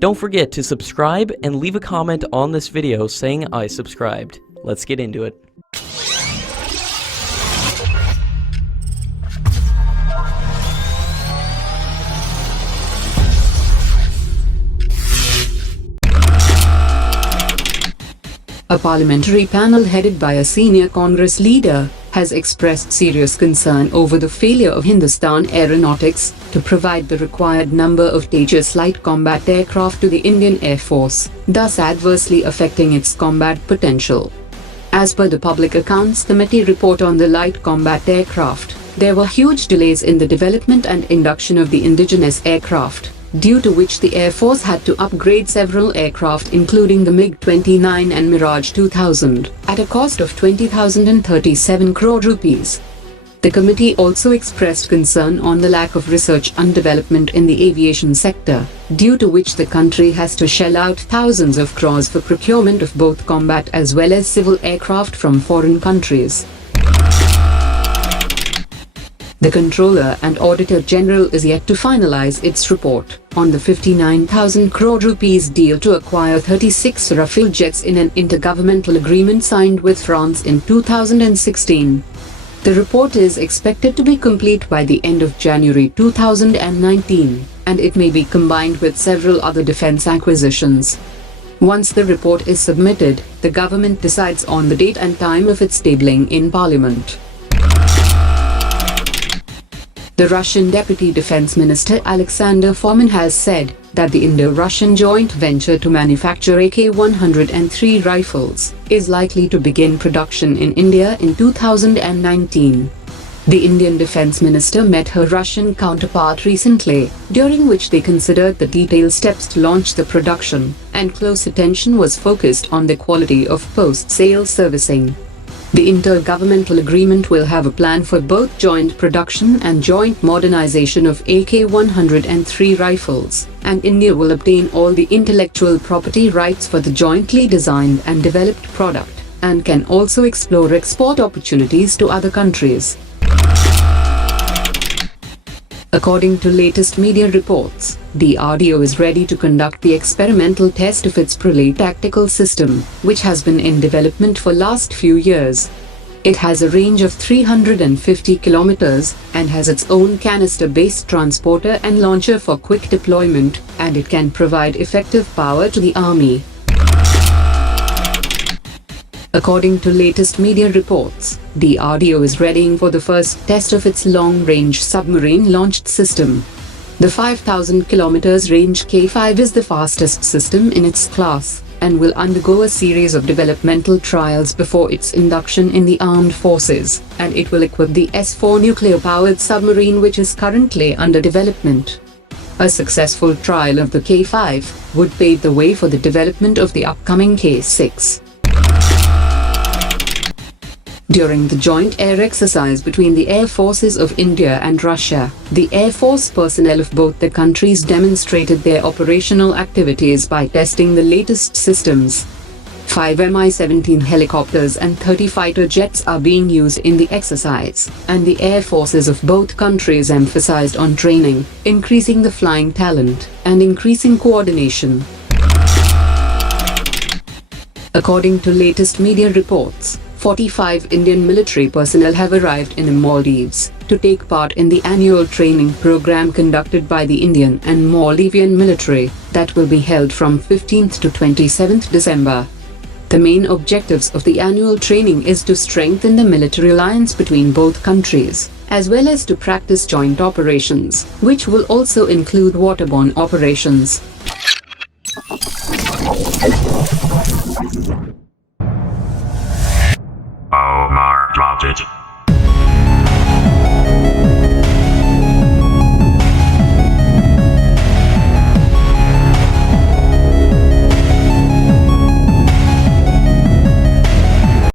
Don't forget to subscribe and leave a comment on this video saying I subscribed. Let's get into it. A parliamentary panel headed by a senior Congress leader has expressed serious concern over the failure of Hindustan Aeronautics to provide the required number of Tejas light combat aircraft to the Indian Air Force, thus adversely affecting its combat potential. As per the Public Accounts Committee report on the light combat aircraft, there were huge delays in the development and induction of the indigenous aircraft, due to which the Air Force had to upgrade several aircraft including the MiG-29 and Mirage 2000, at a cost of 20,037 crore rupees. The committee also expressed concern on the lack of research and development in the aviation sector, due to which the country has to shell out thousands of crores for procurement of both combat as well as civil aircraft from foreign countries. The Controller and Auditor General is yet to finalize its report on the 59,000 crore rupees deal to acquire 36 Rafale jets in an intergovernmental agreement signed with France in 2016. The report is expected to be complete by the end of January 2019, and it may be combined with several other defense acquisitions. Once the report is submitted, the government decides on the date and time of its tabling in Parliament. The Russian Deputy Defense Minister Alexander Fomin has said that the Indo-Russian joint venture to manufacture AK-103 rifles is likely to begin production in India in 2019. The Indian Defense Minister met her Russian counterpart recently, during which they considered the detailed steps to launch the production, and close attention was focused on the quality of post-sale servicing. The intergovernmental agreement will have a plan for both joint production and joint modernization of AK-103 rifles, and India will obtain all the intellectual property rights for the jointly designed and developed product, and can also explore export opportunities to other countries. According to latest media reports, DRDO is ready to conduct the experimental test of its Pralay tactical system, which has been in development for last few years. It has a range of 350 kilometers and has its own canister-based transporter and launcher for quick deployment, and it can provide effective power to the army. According to latest media reports, DRDO is readying for the first test of its long-range submarine-launched system. The 5,000 km range K5 is the fastest system in its class, and will undergo a series of developmental trials before its induction in the armed forces, and it will equip the S-4 nuclear-powered submarine which is currently under development. A successful trial of the K5 would pave the way for the development of the upcoming K6. During the joint air exercise between the Air Forces of India and Russia, the Air Force personnel of both the countries demonstrated their operational activities by testing the latest systems. 5 Mi-17 helicopters and 30 fighter jets are being used in the exercise, and the Air Forces of both countries emphasized on training, increasing the flying talent, and increasing coordination. According to latest media reports, 45 Indian military personnel have arrived in the Maldives to take part in the annual training program conducted by the Indian and Maldivian military that will be held from 15th to 27th December. The main objectives of the annual training is to strengthen the military alliance between both countries, as well as to practice joint operations, which will also include waterborne operations.